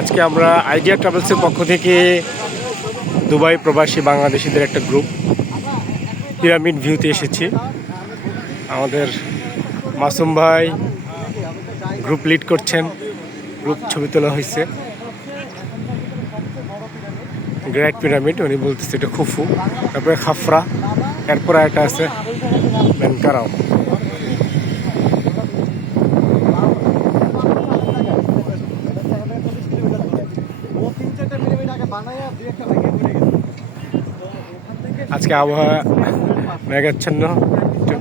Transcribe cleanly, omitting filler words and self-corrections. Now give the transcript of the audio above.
আজকে আমরা আইডিয়া ট্রাভেলসের পক্ষ থেকে দুবাই প্রবাসী বাংলাদেশিদের একটা গ্রুপ পিরামিড ভিউতে এসেছি। আমাদের মাসুম ভাই গ্রুপ লিড করছেন, গ্রুপ ছবি তোলা হয়েছে। গ্রেট পিরামিড উনি বলতেছে এটা খুফু, তারপরে খাফরা, এরপরে একটা আছে মেনকারাও। আজকে আবহাওয়া মেঘাচ্ছন্ন, একটু